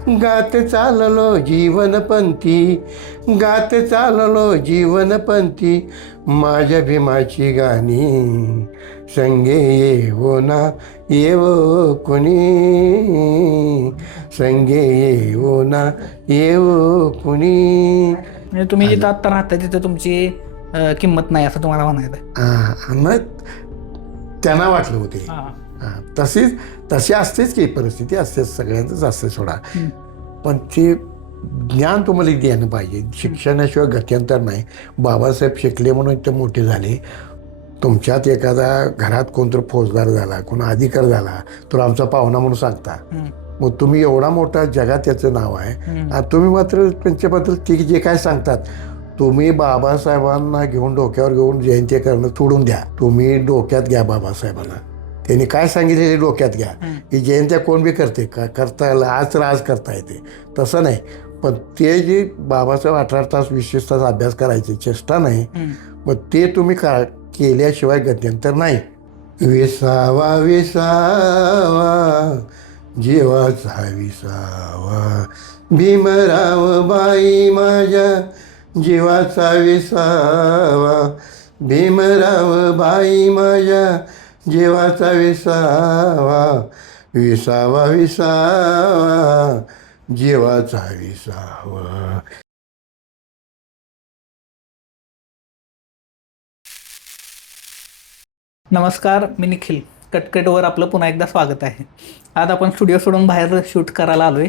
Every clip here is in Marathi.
गात चाललो जीवनपंथी, गात चाललो जीवनपंथी, माझ्या भीमाची गाणी संगे येवो ना येवो कुणी, संगे येवो ना येवो कुणी. म्हणजे तुम्ही जिथं आत्ता राहता तिथं तुमची किंमत नाही असं तुम्हाला म्हणायचं. मग त्यांना वाटलं होते. हां. तशी असतेच की परिस्थिती असतेच, सगळ्यांचंच असते सोडा. पण ते ज्ञान तुम्हाला द्यायला पाहिजे. शिक्षणाशिवाय गत्यंतर नाही. बाबासाहेब शिकले म्हणून ते मोठे झाले. तुमच्यात एखादा घरात कोणतरी फौजदार झाला, कोण अधिकार झाला, तर आमचा पाहुणा म्हणून सांगता. मग तुम्ही एवढा मोठा जगात त्याचं नाव आहे आणि तुम्ही मात्र त्यांच्याबद्दल ते जे काय सांगतात, तुम्ही बाबासाहेबांना घेऊन डोक्यावर घेऊन जयंती करणं सोडून द्या. तुम्ही डोक्यात घ्या बाबासाहेबांना. त्यांनी काय सांगितलेले डोक्यात घ्या. की जयंत्या कोण बी करते का करता आज करता येते, तसं नाही. पण ते जे बाबासाहेब 18 तास 20 तास अभ्यास करायचे चेष्टा नाही. मग ते तुम्ही केल्याशिवाय गत्यंतर नाही. विसावा विसावा जीवाचा विसावा, भीमराव बाई माझ्या जीवाचा विसावा, भीमराव बाई माझ्या जीवाचा विसावा, विसावा विसावा जीवाचा विसावा. नमस्कार, मी निखिल. कटकटवर आपलं पुन्हा एकदा स्वागत आहे. आज आपण स्टुडिओ सोडून बाहेर शूट करायला आलोय.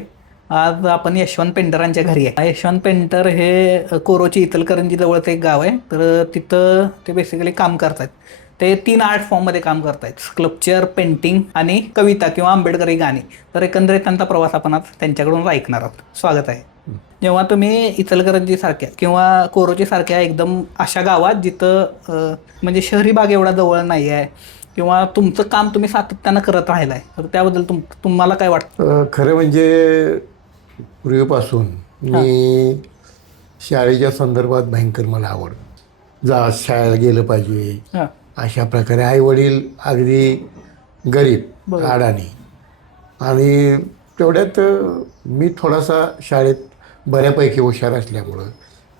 आज आपण यशवंत पेंटरांच्या घरी आहे. यशवंत पेंटर हे कोरोची इचलकरंजी जवळचं एक गाव आहे. तर तिथं ते बेसिकली काम करतात. ते 3 आर्ट फॉर्ममध्ये काम करतायत: स्कल्पचर, पेंटिंग आणि कविता किंवा आंबेडकरी गाणी. तर एकंदरीत त्यांचा प्रवास आपण आज त्यांच्याकडून ऐकणार आहोत. स्वागत आहे. जेव्हा तुम्ही इचलकरंजी सारख्या किंवा कोरोची सारख्या एकदम अशा गावात जिथं म्हणजे शहरी भाग एवढा जवळ नाही आहे किंवा तुमचं काम तुम्ही सातत्यानं करत राहिलं आहे, तर त्याबद्दल तुम्हाला काय वाटतं? खरं म्हणजे पूर्वीपासून मी शाळेच्या संदर्भात भयंकर मला आवड. शाळेला गेलं पाहिजे अशा प्रकारे. आई वडील अगदी गरीब अडाणी, आणि तेवढ्यात मी थोडासा शाळेत बऱ्यापैकी हुशार असल्यामुळं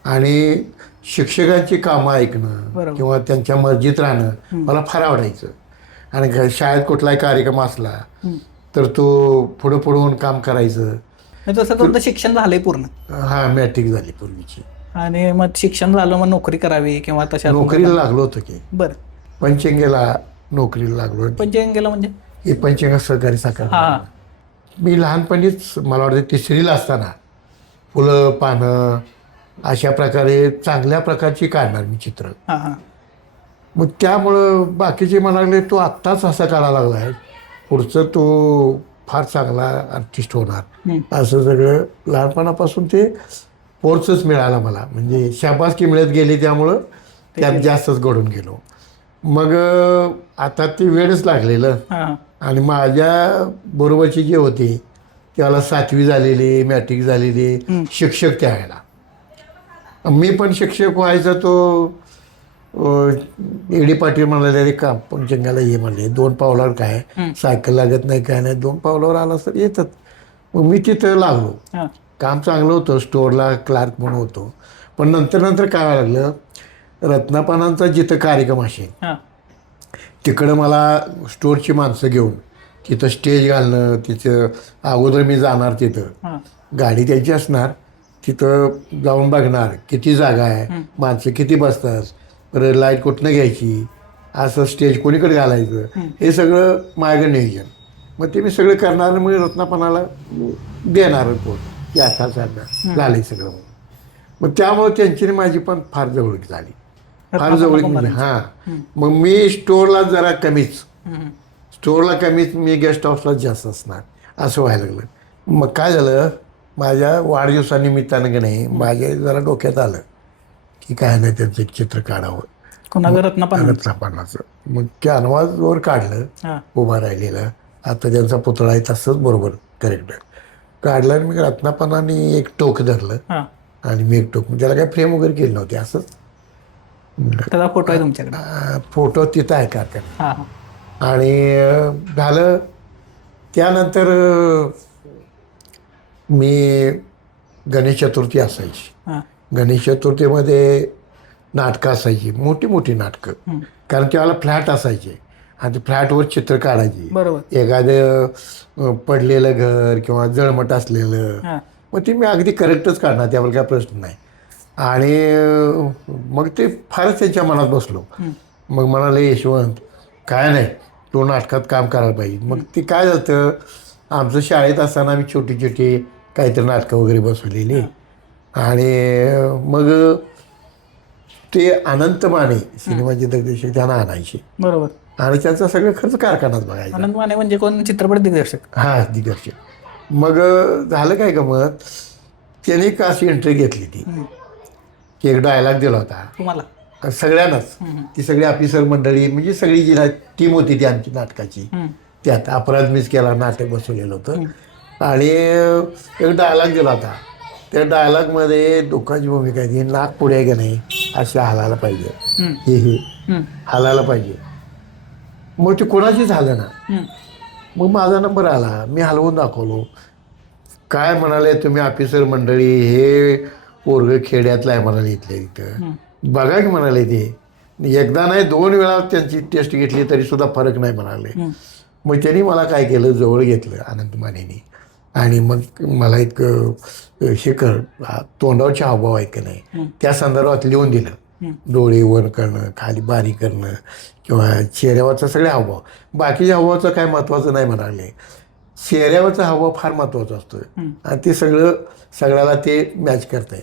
आणि शिक्षकांची कामं ऐकणं किंवा त्यांच्या मर्जीत राहणं मला फार आवडायचं. आणि शाळेत कुठलाही कार्यक्रम असला तर तो पुढं होऊन काम करायचं. तसं तुमचं शिक्षण झालंय पूर्ण? मॅट्रिक झाली पूर्वीची. आणि मग शिक्षण झालं, मग नोकरी करावी किंवा तशा नोकरीला लागलो होतो की. बरं. पंचगंगेला नोकरीला लागलो. पंचगंगेला म्हणजे? हे पंचगंगा सहकारी साखर. मी लहानपणीच मला वाटतं 3रीला असताना फुलं पानं अशा प्रकारे चांगल्या प्रकारची काढणार मी चित्र. मग त्यामुळं बाकीचे म्हणाले तो आत्ताच असा काढायला लागला आहे, पुढचं तो फार चांगला आर्टिस्ट होणार. असं सगळं लहानपणापासून ते फोर्सच मिळाला मला. म्हणजे शाबासकी मिळत गेली, त्यामुळं त्यात जास्तच घडून गेलो. मग आता ते वेळच लागलेलं. आणि माझ्या बरोबरची जे होती त्याला 7वी झालेली, मॅट्रिक झालेली शिक्षक त्यावेळेला. मी पण शिक्षक व्हायचा. तो एडी पाटील म्हणाले, रे का पंचगंगाला ये म्हणले, 2 पावलावर काय सायकल लागत नाही काय नाही, 2 पावलावर आला तर येतात. मग मी तिथं लागलो. काम चांगलं होतं, स्टोअरला क्लार्क म्हणून होतो. पण नंतर काय लागलं, रत्नापानांचा जिथं कार्यक्रम असेल तिकडं मला स्टोअरची माणसं घेऊन तिथं स्टेज घालणं. तिथं अगोदर मी जाणार, तिथं गाडी त्यांची असणार, तिथं जाऊन बघणार किती जागा आहे, माणसं किती बसतात, परत लाईट कुठनं घ्यायची, असं स्टेज कोणीकडे घालायचं, हे सगळं माझ्याकडे नियोजन. मग ते मी सगळं करणार, मग रत्नापानाला देणार कोण की असा झालं सगळं. मग त्यामुळे त्यांची माझी पण फार जवळीक झाली, फार जवळीक म्हणजे. मग मी स्टोअरला जरा कमीच, मी गेस्ट हाऊसला जास्त असणार असं व्हायला लागलं. मग काय झालं, माझ्या वाढदिवसानिमित्तानं की नाही माझ्या जरा डोक्यात आलं की काय नाही त्यांचं एक चित्र काढावं रत्नापानाचं. मग कॅनव्हासवर काढलं, उभा राहिलेलं. आता त्यांचा पुतळा आहे तसंच बरोबर करेक्ट काढलं. आणि मी रत्नापानाने एक टोक धरलं आणि मी एक टोक, त्याला काय फ्रेम वगैरे केली नव्हती. असंच फोटो आहे तुमच्याकडे? फोटो तिथं आहे कारखान्यात. आणि झालं. त्यानंतर मी गणेश चतुर्थी असायची. हां गणेश चतुर्थीमध्ये नाटकं असायची, मोठी मोठी नाटकं. कारण त्यावेळेला फ्लॅट असायचे आणि ते फ्लॅटवर चित्र काढायची. बरोबर. एखादं पडलेलं घर किंवा जळमट असलेलं, हां मग ते मी अगदी करेक्टच काढणार, त्यावर काय प्रश्न नाही. आणि मग ते फारच त्यांच्या मनात बसलो. मग म्हणाले, यशवंत काय नाही, तो नाटकात काम करायला पाहिजे. मग ते काय झालं, आमचं शाळेत असताना आम्ही छोटी छोटी काहीतरी नाटकं वगैरे बसवलेली. आणि मग ते अनंत माने सिनेमाचे दिग्दर्शक त्यांना आणायचे बरोबर. आणि त्यांचा सगळं खर्च कारखानाच बघायचा. आनंद माने म्हणजे कोण? चित्रपट दिग्दर्शक. हा, दिग्दर्शक. मग झालं काय गमत, त्याने एक अशी एंट्री घेतली ती की एक डायलॉग दिला होता तुम्हाला सगळ्यांनाच. ती सगळी ऑफिसर मंडळी म्हणजे सगळी जी टीम होती ती आमची नाटकाची, त्यात अपराध मिस केला नाटक बसवलेलं होतं. आणि एक डायलॉग दिला होता. त्या डायलॉगमध्ये दुःखाची भूमिका आहे, नाक पुढे आहे का नाही असे हालायला पाहिजे, हे हालायला पाहिजे. मग ते कोणाची झालं ना. मग माझा नंबर आला, मी हलवून दाखवलो. काय म्हणाले तुम्ही ऑफिसर मंडळी, हे पोरगं खेड्यातलं आहे म्हणाले, इथल्या इथं बघा की म्हणाले. ते एकदा नाही 2 वेळा त्यांची टेस्ट घेतली तरी सुद्धा फरक नाही म्हणाले. मग त्यांनी मला काय केलं, जवळ घेतलं आनंद मानेनी आणि मग मला इतकं हे कर, तोंडावरचे हावभाव आहेत का नाही त्या संदर्भात लिहून दिलं. डोळे वर करणं, खाली बारीक करणं किंवा चेहऱ्यावरचा सगळे हावभाव. बाकीच्या हावभावाचं काय महत्त्वाचं नाही म्हणाले, चेहऱ्यावरचा हावभाव फार महत्त्वाचा असतो आणि ते सगळ्याला ते मॅच करत आहे.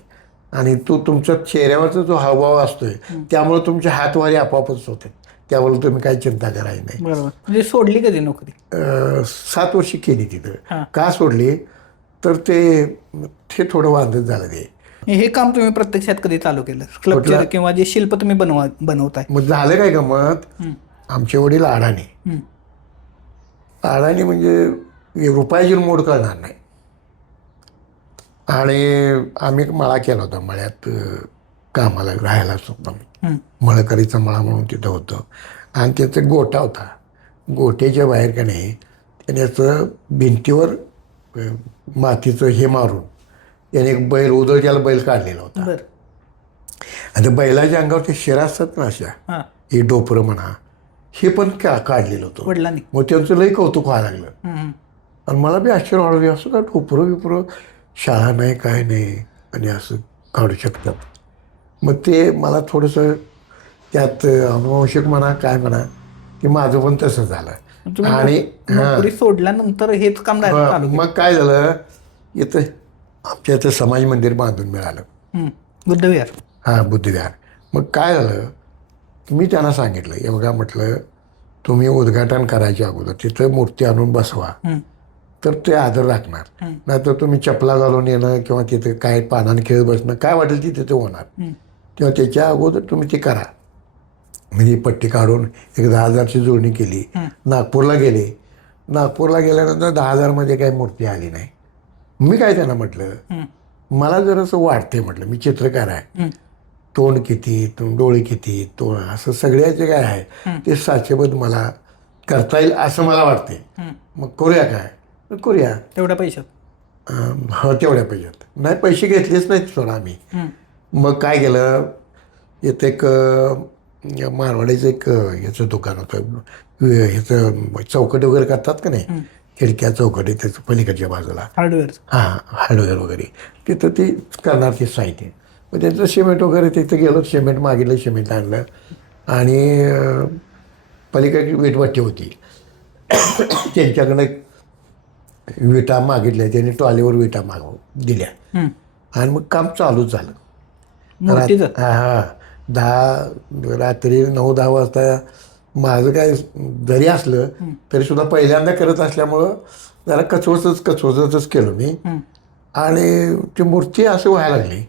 आणि तुमच्या चेहऱ्यावरचा जो हावभाव असतोय त्यामुळे तुमचे हातवारे आपोआपच होते, त्यामुळे तुम्ही काही चिंता करायची नाही. बरोबर. म्हणजे सोडली कधी नोकरी? 7 वर्ष केली तिथं. का सोडली तर ते थोडं वांधत झालं. ते हे काम तुम्ही प्रत्यक्षात कधी चालू केलं? स्कल्पचर किंवा जे शिल्प तुम्ही बनवताय? मग झालं काय गमत, आमचे वडील अडाणी म्हणजे रुपयाची मोड करणार नाही. आणि आम्ही एक मळा केला होता, मळ्यात कामाला राहायला सुद्धा. मळकरीचा मळा म्हणून तिथं होतं आणि त्याचा गोठा होता. गोठ्याच्या बाहेर का नाही त्याने असं भिंतीवर मातीचं हे मारून त्याने एक बैल, उदळत्याला बैल काढलेला होता. आणि बैलाच्या अंगावर ते शिरा असतात ना अशा, हे डोपरं म्हणा, हे पण काढलेलं होतं वडिलांनी. मग त्यांचं लई कौतुक व्हायला लागलं. आणि मला बी आश्चर्य वाढवलं, असं का डोपरं बिपरं शाळा नाही काय नाही आणि असं काढू शकतात. मग ते मला थोडंसं त्यात अनुवंशिक म्हणा काय म्हणा, ते माझं पण तसं झालं. आणि नोकरी सोडल्यानंतर हेच काम चालू. मग काय झालं, इथं आमच्या इथं समाज मंदिर बांधून मिळालं, बुद्धविहार. हां, बुद्धविहार. मग काय झालं, मी त्यांना सांगितलं, हे बघा म्हटलं, तुम्ही उद्घाटन करायच्या अगोदर तिथं मूर्ती आणून बसवा तर ते आदर राखणार. नाहीतर तुम्ही चपला घालून येणं किंवा तिथे काय पानाने खेळत बसणं काय वाटेल ती तिथे होणार. तेव्हा त्याच्या अगोदर तुम्ही ते करा. म्हणजे पट्टी काढून एक 10,000ची जोडणी केली. नागपूरला गेले. नागपूरला गेल्यानंतर 10,000मध्ये काही मूर्ती आली नाही. मी काय त्यांना म्हटलं, मला जरासं वाटते म्हटलं, मी चित्रकार आहे, तोंड किती, डोळे किती, तोंड असं सगळ्याचे काय आहे ते साचेबद्ध मला करता येईल असं मला वाटते. मग करूया काय, करूया तेवढ्या पैशात. हो, तेवढ्या पैशात. नाही, पैसे घेतलेच नाहीत सोडा आम्ही. मग काय केलं, इथं एक मारवाडीचं एक ह्याचं दुकान होतं, ह्याचं चौकटी वगैरे करतात का नाही, खिडक्या चौकटी त्याचं पलीकडच्या बाजूला हार्डवेअर. हां, हार्डवेअर वगैरे तिथं ती करणार ती साईट आहे. मग त्यांचं सिमेंट वगैरे तिथं गेलो, सिमेंट मागितलं, सिमेंट आणलं आणि पलीकडची वीटभट्टी होती त्यांच्याकडे विटा मागितल्या, त्यांनी ट्रॉलीवर विटा दिल्या आणि मग काम चालूच झालं. हां, रात्री 9-10 वाजता माझं काय जरी असलं तरी सुद्धा पहिल्यांदा करत असल्यामुळं जरा कचवचच केलं मी. आणि ती मूर्ती असं व्हायला लागली,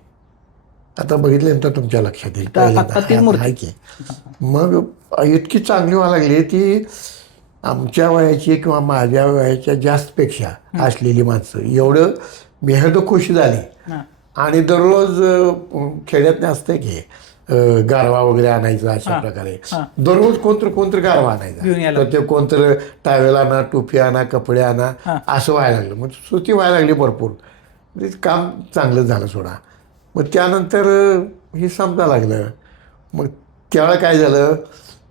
आता बघितल्यानंतर तुमच्या लक्षात येईल, पहिल्यांदा की मग इतकी चांगली व्हायला लागली ती आमच्या वयाची किंवा माझ्या वयाच्या जास्तपेक्षा असलेली माणसं एवढं बेहद खुश झाली. आणि दररोज खेड्यात असते की गारवा वगैरे आणायचा अशा प्रकारे, दररोज कोणतर गारवा आणायचा, तर ते कोणतर टावेल आणा, टोपी आणा, कपडे आणा, असं व्हायला लागलं. मग सुती व्हायला लागली भरपूर. म्हणजे काम चांगलं झालं सोडा. मग त्यानंतर हे समजा लागलं. मग त्यावेळेला काय झालं,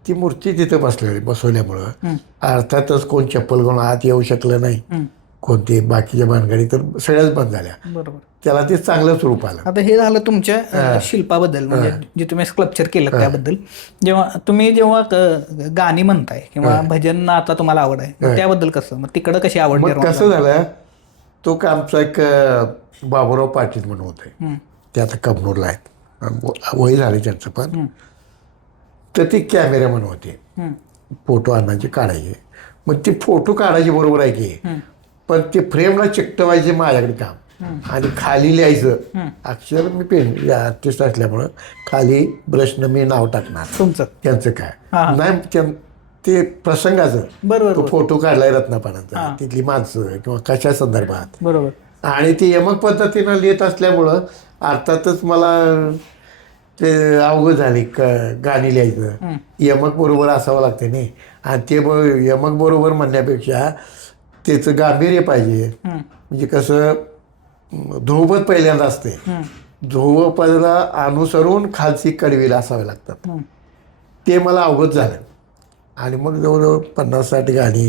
ती मूर्ती तिथं बसवल्यामुळं अर्थातच कोण चप्पल घेऊन आत येऊ शकलं नाही, कोणते बाकीच्या भानगडी तर सगळ्याच बंद झाल्या. बरोबर. त्याला ते चांगलं स्वरूप आलं. आता हे झालं तुमच्या शिल्पाबद्दल, म्हणजे जे तुम्ही स्कल्पचर केलं त्याबद्दल. जेव्हा गाणी म्हणताय किंवा भजन आता तुम्हाला आवड आहे, मग त्याबद्दल कसं, मग तिकडं कशी आवड मग निर्माण कसं झालं, तो का आमचा एक बाबूराव पाटील म्हणून होते, ते आता कबनूरला आहेत, वय झाले त्यांचं पण. तर ते कॅमेरामन होते, फोटो आणायचे काढायचे. मग ते फोटो काढायचे बरोबर आहे की, पण ते फ्रेमला चिकटवायचे माझ्याकडे काम, आणि खाली लिहायचं अक्षर. मी पेन आर्टिस्ट असल्यामुळं खाली ब्रशनं मी नाव टाकणार तुमचं त्यांचं काय नाही, ते प्रसंगाचं. बरोबर. तो फोटो काढलाय रत्नापानाचा, तिथली माणसं किंवा कशा संदर्भात, बरोबर. आणि ते यमक पद्धतीनं लिहित असल्यामुळं अर्थातच मला ते अवघड झाले गाणी लिहायचं. यमक बरोबर असावं लागते नाही, आणि ते यमक बरोबर म्हणण्यापेक्षा त्याचं गांभीर्य पाहिजे. म्हणजे कसं ध्रुवपद पहिल्यांदा असते, ध्रुवपदाला अनुसरून खालची कडवीला असावे लागतात. ते मला अवगत झालं, आणि मग जवळजवळ 50-60 गाणी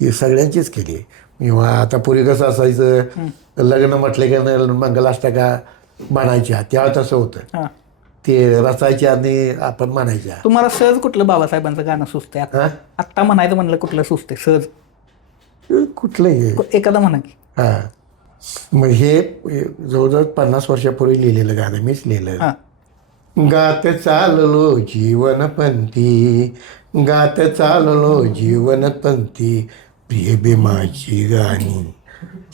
ही सगळ्यांचीच केली. किंवा आता पूर्वी कसं असायचं, लग्न म्हटलं की मंगलाष्टका म्हणायच्या, त्यावेळेस तसं होतं, ते रचायच्या आणि आपण म्हणायच्या. तुम्हाला सहज कुठलं बाबासाहेबांचं गाणं सुचतंय आत्ता म्हणायचं म्हणलं, कुठलं सुचते सहज? कुठलंही एखादा म्हणा की. हां, मग हे जवळजवळ 50 वर्षापूर्वी लिहिलेलं गाणं मीच लिहिलं. गात चाललो जीवनपंथी, गात चाललो जीवनपंथी, प्रिय भीमाची गाणी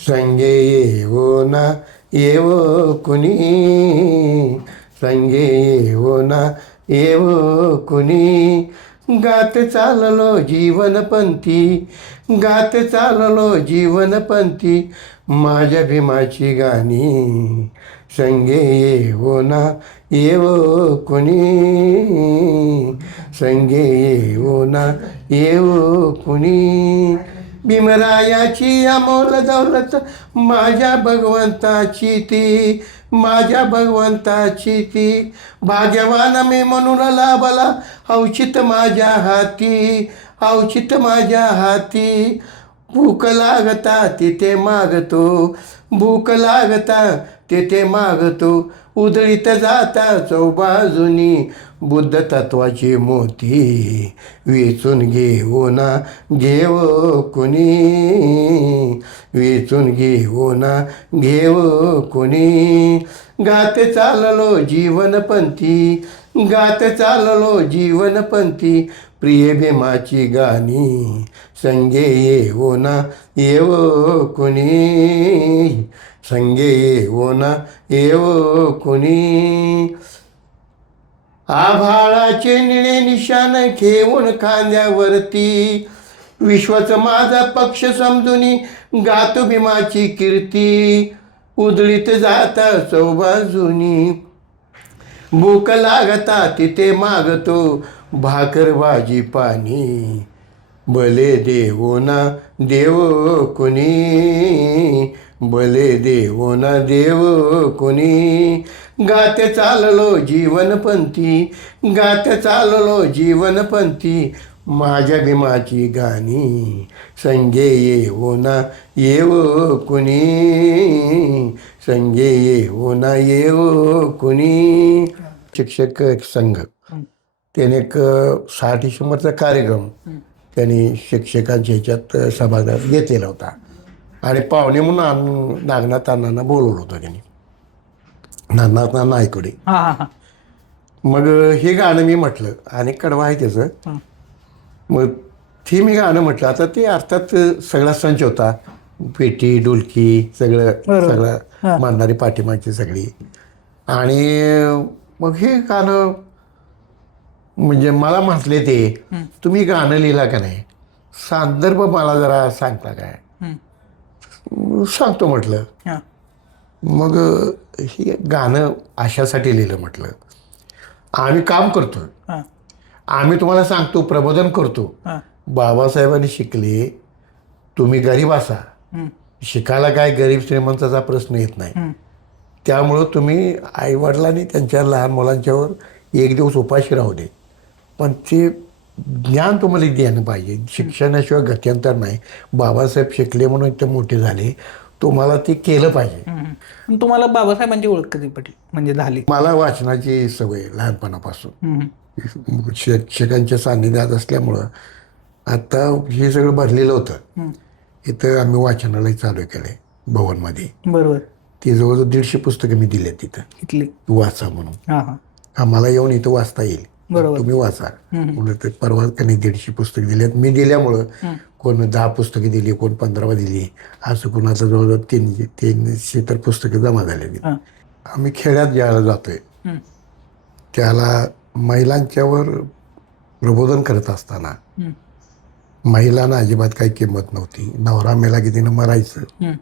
संगे येवो ना येवो कुणी, संगे येवो ना येवो कुणी. गात चाललो जीवनपंथी, गात चाललो जीवनपंथी, माझ्या भीमाची गाणी संगे येवो ना येवो कुणी, संगे येवो ना येवो कुणी. भीमरायाची अमोल दौलत माझ्या भगवंताची ती, माझ्या भगवंताची ती, भाग्यवान मी म्हणून लाभला औचित माझ्या हाती, औचित माझ्या हाती. भूक लागता तिथे मागतो, भूक लागता तिथे मागतो, उधळीत जाता चौबाजूनी बुद्ध तत्वाची मोती, वेचून घेऊ ना घेवो कुणी, वेचून घेऊ ना घेवो कुणी. गात चाललो जीवनपंथी, गात चाललो जीवनपंथी, प्रिय भीमाची गाणी संगे येवो ना येवो कुणी, संगे येवो ना येवो कुणी. आभाळाचे निळे निशाण घेऊन खांद्यावरती, विश्वच माझा पक्ष समजूनी गातो भीमाची कीर्ती, उधळीत जाता चौबाजूनी भूक लागता तिथे मागतो भाकर भाजी पाणी, भले देवो ना देवो कुणी, भले देवो ना देवो कुणी. गात चाललो जीवनपंथी, गात चाललो जीवनपंथी, माझ्या भीमाची गाणी संगे येवो ना येवो कुणी, संगे येवो ना येवो कुणी. शिक्षक संघ त्याने एक 60 डिसेंबरचा कार्यक्रम त्यांनी शिक्षकांच्या ह्याच्यात सभागृहात घेतलेला होता, आणि पाहुणे म्हणून नागनाथ अण्णांना बोलवलं होतं त्यांनी, नागनाथ अण्णा नायकडे. मग हे गाणं मी म्हटलं, आणि कडवा आहे त्याचं. मग ते मी गाणं म्हटलं. आता ते अर्थात सगळा संच होता, पेटी डोलकी सगळं मानणारी पाठीमागची सगळी. आणि मग हे गाणं म्हणजे मला म्हटले ते, तुम्ही गाणं लिहिला का नाही, संदर्भ मला जरा सांगता काय? सांगतो म्हटलं. मग हे गाणं अशासाठी लिहिलं म्हटलं, आम्ही काम करतो, आम्ही तुम्हाला सांगतो, प्रबोधन करतो. बाबासाहेबांनी शिकले, तुम्ही गरीब असा, शिकायला काय गरीब श्रीमंताचा प्रश्न येत नाही. त्यामुळं तुम्ही आईवडिलांनी त्यांच्या लहान मुलांच्यावर एक दिवस उपाशी राहू दे, पण ते ज्ञान तुम्हाला द्यायला पाहिजे. शिक्षणाशिवाय गत्यंतर नाही. बाबासाहेब शिकले म्हणून ते मोठे झाले, तुम्हाला ते केलं पाहिजे. पण तुम्हाला बाबासाहेबांची ओळख कधी पडली म्हणजे झाली? मला वाचनाची सवय लहानपणापासून शिक्षकांच्या सान्निध्यात असल्यामुळं आता हे सगळं भरलेलं होतं. इथं आम्ही वाचनालय चालू केलंय भवनमध्ये. बरोबर. ती जवळजवळ 150 पुस्तकं मी दिली तिथं, इथली वाचा म्हणून. हां हां आम्हाला येऊन इथं वाचता येईल, बरोबर. तुम्ही वाचा म्हणून. ते परवा त्यांनी 150 पुस्तकं दिली. मी दिल्यामुळं कोण 10 पुस्तकं दिली, कोण 15 दिली, असं कोणाचं जवळजवळ 300 तर पुस्तकं जमा झालेली. आम्ही खेड्यात ज्याला जातोय त्याला महिलांच्यावर प्रबोधन करत असताना महिलांना अजिबात काही किंमत नव्हती. नवरा मेला की तिनं मरायचं.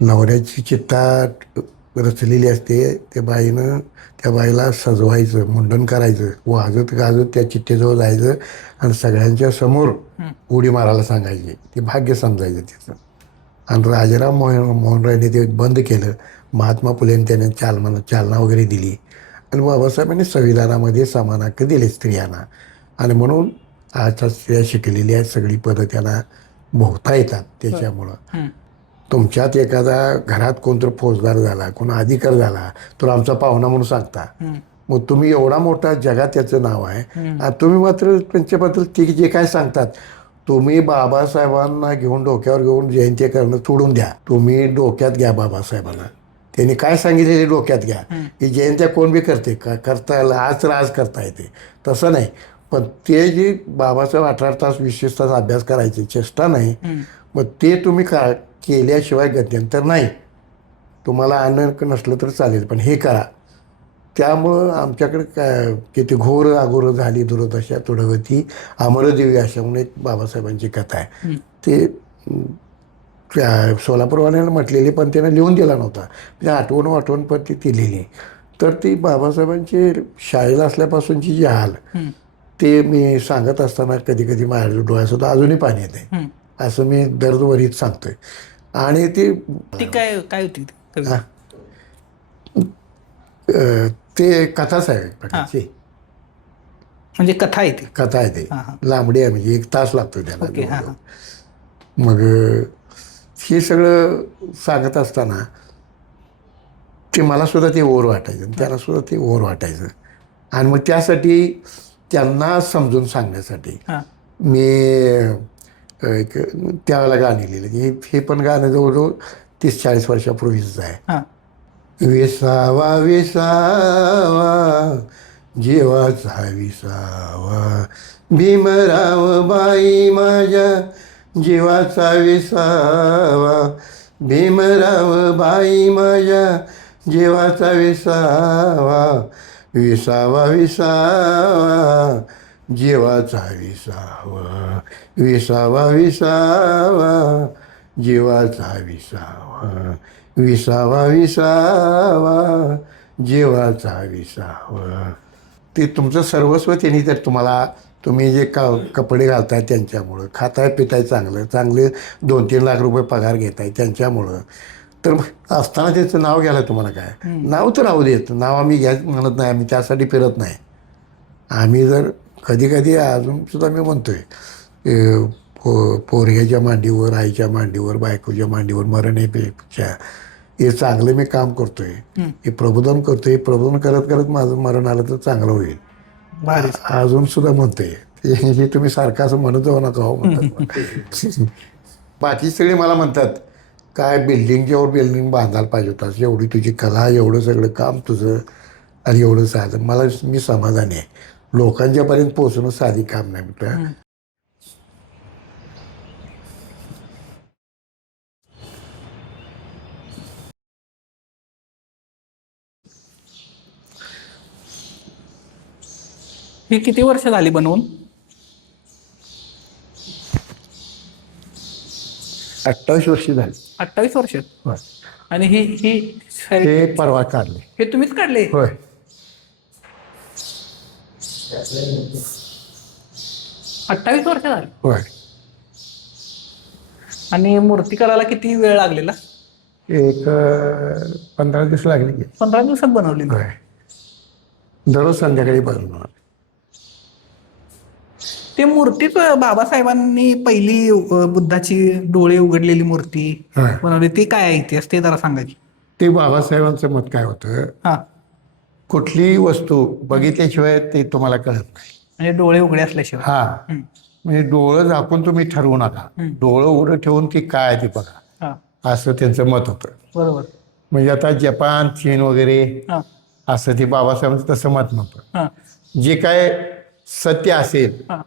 नवऱ्याची चित्ता रचलेली असते, त्या बाईला सजवायचं, मुंडन करायचं, वाजत गाजत त्या चिठ्ठीजवळ जायचं आणि सगळ्यांच्या समोर उडी मारायला सांगायची. ते भाग्य समजायचं तिचं. आणि राजाराम मोहन रायने ते बंद केलं. महात्मा फुलेंनी त्याने चालना वगैरे दिली. आणि बाबासाहेबांनी संविधानामध्ये समान हक्क दिले स्त्रियांना. आणि म्हणून आजच्या स्त्रिया शिकलेल्या आहेत, सगळी पदं त्यांना भोगता येतात. त्याच्यामुळं तुमच्यात एखादा घरात कोणतर फौजदार झाला, कोणा अधिकार झाला, तर आमचा पाहुणा म्हणून सांगता. मग तुम्ही एवढा मोठा जगात त्याचं नाव आहे, आणि तुम्ही मात्र त्यांच्याबद्दल ते जे काय सांगतात, तुम्ही बाबासाहेबांना घेऊन डोक्यावर घेऊन जयंती करणं सोडून द्या. तुम्ही डोक्यात घ्या बाबासाहेबांना. त्यांनी काय सांगितलेले डोक्यात घ्या. ही जयंत्या कोण बी करते का, करता आज करता येते, तसं नाही. पण ते जे बाबासाहेब 18 तास 20 तास अभ्यास करायचे, चेष्टा नाही. मग ते तुम्ही केल्याशिवाय गत्यंतर नाही. तुम्हाला अन्न नसलं तर चालेल, पण हे करा. त्यामुळं आमच्याकडे काय किती घोर अघोर झाली दुर्दशा तुडवती अमरदेवी अशा म्हणून एक बाबासाहेबांची कथा आहे. ते सोलापूरवाल्यानं म्हटलेली, पण त्यानं लिहून दिला नव्हता. म्हणजे आठवण पण ती लिहिली. तर ती बाबासाहेबांची शाळेला असल्यापासूनची जी हाल, ते मी सांगत असताना कधी कधी माझ्या डोळ्यासुद्धा अजूनही पाणी येते. असं मी दर्दवरीत सांगतोय. आणि ती काय होती ते कथाच आहे प्रकारची. म्हणजे कथा आहे ती? कथा आहे ते. लांबडी आहे, म्हणजे 1 तास लागतो त्याला. मग हे सगळं सांगत असताना ते मला सुद्धा ते ओर वाटायचं, त्यांना सुद्धा ते ओर वाटायचं. आणि मग त्यासाठी त्यांना समजून सांगण्यासाठी मी त्यावेळेला गाणी लिहिली. हे पण गाणं जवळजवळ 30-40 वर्षापूर्वीच आहे. विसावा जीवाचा विसावा, भीमराव बाई माझ्या जीवाचा विसावा, भीमराव बाई माझ्या जीवाचा विसावा, विसावा जीवाचा विसावा, विसावा जीवाचा विसावा, विसावा जीवाचा विसावा. ते तुमचं सर्वस्व त्यांनी तर तुम्ही जे कपडे घालताय त्यांच्यामुळं, खाताय पिताय चांगले 2-3 लाख रुपये पगार घेताय त्यांच्यामुळं. तर असताना त्याचं नाव घ्यायला तुम्हाला काय, नाव तर राहू देत. नाव आम्ही म्हणत नाही, आम्ही त्यासाठी फिरत नाही. आम्ही जर कधी अजूनसुद्धा मी म्हणतोय, पोरग्याच्या मांडीवर, आईच्या मांडीवर, बायकोच्या मांडीवर मरण येण्यापेक्षा हे चांगलं मी काम करतोय, हे प्रबोधन करतोय. हे प्रबोधन करत करत माझं मरण आलं तर चांगलं होईल. अजून सुद्धा म्हणतोय. हे तुम्ही सारखं असं म्हणत जाऊ नका हो म्हणतात. बाकी सगळे मला म्हणतात, काय बिल्डिंगच्यावर बिल्डिंग बांधायला पाहिजे होतास, एवढी तुझी कला, एवढं सगळं काम तुझं, आणि एवढं साधं. मी समाधानी आहे. लोकांच्यापर्यंत पोहोचणं साधी काम नाही म्हटलं. ही किती वर्ष झाली बनवून? 28 वर्ष झाली. 28 वर्ष. आणि हे परवा काढले. हे तुम्हीच काढले? होय. 28 वर्ष झाली. होय. आणि मूर्ती करायला किती वेळ लागलेला? एक 15 दिवस लागले की. 15 दिवसात बनवलेली. होय. दररोज संध्याकाळी बनवणार. ते मूर्तीच बाबासाहेबांनी पहिली बुद्धाची डोळे उघडलेली मूर्ती होय. बनवली, ती काय आहे इतिहास ते जरा सांगायची. ते बाबासाहेबांचं मत काय होतं, हा, कुठलीही वस्तू बघितल्याशिवाय ते तुम्हाला कळत नाही. म्हणजे डोळे उघडे असल्याशिवाय. हा, हम्म. म्हणजे डोळं झाकून तुम्ही ठरवू नका, डोळं उघडं ठेवून ती काय आहे ती बघा, हा, असं त्यांचं मत होतं. बरोबर. म्हणजे आता जपान, चीन वगैरे हा, असं ते बाबासाहेबांचं तसं मत नव्हतं. हा, जे काय सत्य असेल हा,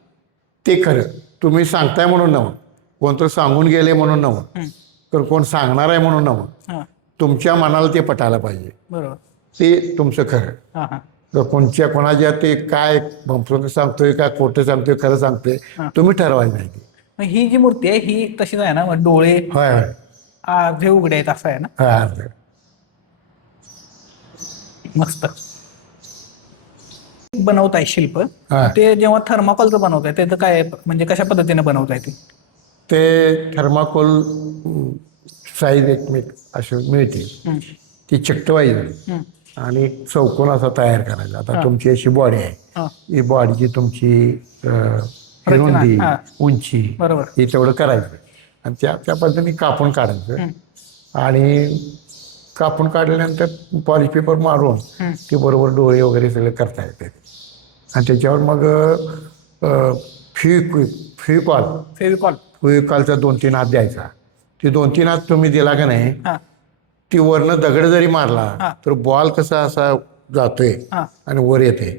ते खरं. तुम्ही सांगताय म्हणून नव्हतं, कोणतं सांगून गेले म्हणून नव्हतं, हम्म. तर कोण सांगणार आहे म्हणून नव्हतं. हा, तुमच्या मनाला ते पटायला पाहिजे, बरोबर. ते तुमचं खरं. हा, हा, तर कोणाच्या ते काय भंपसोट सांगतोय का खोटं सांगतोय खरं सांगतोय तुम्ही ठरवायला नाही ते. मग ही जी मूर्ती आहे ही तशीच आहे ना, मग डोळे होय होय. अर्धे उघडे आहेत असं आहे ना? हा, मस्त बनवताय शिल्प. हा. ते जेव्हा थर्माकोलचं बनवताय त्याचं काय म्हणजे कशा पद्धतीने बनवताय ते? ते थर्माकोल साईज एक अशी मिळते, हम्म, ती चिकटवायची हम्म, आणि एक चौकोन असा तयार करायचा. आता तुमची अशी बॉडी आहे, हा, ही बॉडीची तुमची रुंदी, हा. उंची बरोबर. हे तेवढं करायचं आणि त्या पद्धतीने कापून काढायचं. हम्म, आणि कापून काढल्यानंतर पॉलिश पेपर मारून हम्म, ते बरोबर डोळे वगैरे सगळं करता येते. आणि त्याच्यावर मग फ्युकॉल फेविकॉल. फ्युकॉलचा 2-3 हात द्यायचा. ते 2-3 हात तुम्ही दिला का नाही, हा, ती वरनं दगड जरी हा. मारला तर बॉल कसा असा जातोय हा. आणि वर येते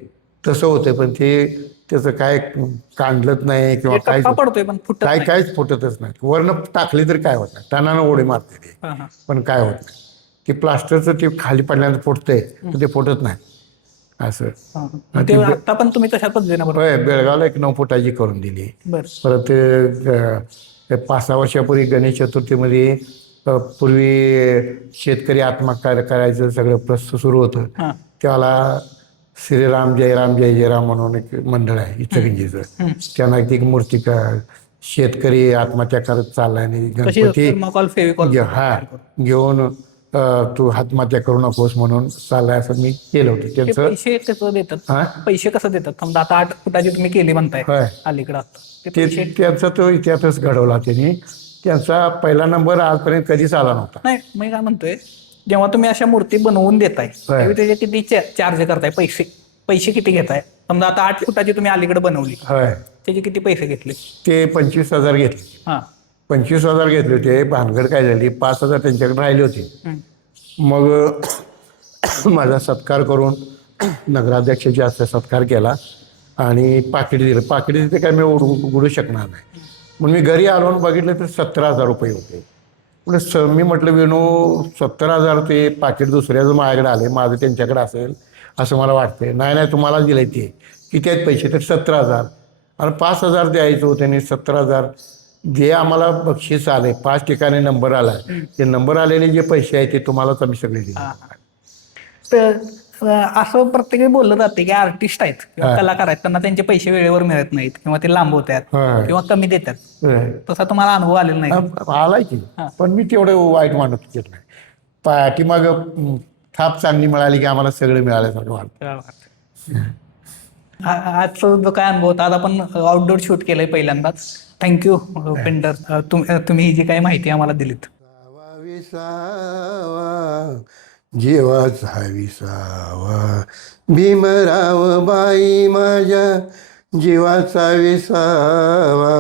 तसं होतंय. पण ते त्याचं काय काढलंच नाही किंवा ते काय टप्पा पडतोय पण फुटत नाही. काहीच फुटतच नाही. वरनं टाकली तरी काय होत नाही, टनानं उडी मारते ते, हा, हा, पण काय होत नाही. ते प्लास्टरचं ते खाली पडल्यानंतर फुटतंय तर ते फुटत नाही असं. हा, हा. ते आता पण तुम्ही तशा पद्धतीने बरोबर. होय, बेळगावला एक 9 फुटाची करून दिली. बर. परत ते 5-6 वर्षापूर्वी गणेश चतुर्थीमध्ये पूर्वी शेतकरी आत्महत्या करायचं सगळं प्रस्त सुरू होतं. हा, त्याला श्रीराम जय राम जय जय राम म्हणून एक मंडळ आहे इचलकरंजीचं. त्यांना ती मूर्ती शेतकरी आत्महत्या करत चाललाय आणि कशी गणपती थर्माकोल फेविकॉल. हा घेऊन तू आत्महत्या करू नकोस म्हणून चाललाय असं मी केलं होतं ते त्यांचं. पैसे कसं देतात? हा, पैसे कसं देतात? समजा आता 8 फुटाची तुम्ही केली म्हणताय होय. अलीकडं आता ते ते पैसे. त्यांचा तो इतिहासच घडवला त्यांनी. त्यांचा पहिला नंबर आजपर्यंत कधीच आला नव्हता. नाही मी काय म्हणतोय, जेव्हा तुम्ही अशा मूर्ती बनवून देताय त्यावेळी त्याचे किती चार्ज करताय? पैसे किती घेताय? समजा आता 8 फुटाची तुम्ही अलीकडे बनवली, होय, त्याचे किती पैसे घेतले? ते 25,000 घेतले. हा, 25,000 घेतले होते. भानगड काय झाली, 5,000 त्यांच्याकडे राहिले होते. हम्म, मग माझा सत्कार करून नगराध्यक्षाची असं सत्कार केला आणि पाकिट दिलं. पाकिट तिथे काय मी उघडू शकणार नाही म्हणून मी घरी आलो आणि बघितलं तर 17,000 रुपये होते. म्हणजे मी म्हटलं विनू 17,000 ते पाकिट दुसऱ्याचं माझ्याकडे आले, माझं त्यांच्याकडे असेल असं मला वाटते. नाही तुम्हाला दिलं ते किती आहेत पैसे, तर 17,000 आणि 5,000 द्यायचं होतं आणि 17,000 जे आम्हाला बक्षीस आले 5 ठिकाणी नंबर आला, ते नंबर आलेले जे पैसे आहेत ते तुम्हालाच आम्ही सगळे दिले. हा. तर असं प्रत्येकी बोललं जाते की आर्टिस्ट आहेत किंवा कलाकार आहेत त्यांना त्यांचे पैसे वेळेवर मिळत नाहीत किंवा ते लांबवतात होय. किंवा कमी देतात. होय. तसा तुम्हाला अनुभव आलेला नाही? आलाय की, पण मी तेवढं वाईट मानत घेत नाही. पाठीमाग थाप चांगली मिळाली की आम्हाला सगळं मिळाल्यासारखं वाटतं. आजचा जो काय अनुभव होता, आज आपण आउटडोर शूट केलंय पहिल्यांदाच. थँक्यू पेंटर, तुम्ही ही जी काही माहिती आम्हाला दिलीत. जीवाचा विसावा भीमराव बाई माझ्या जीवाचा विसावा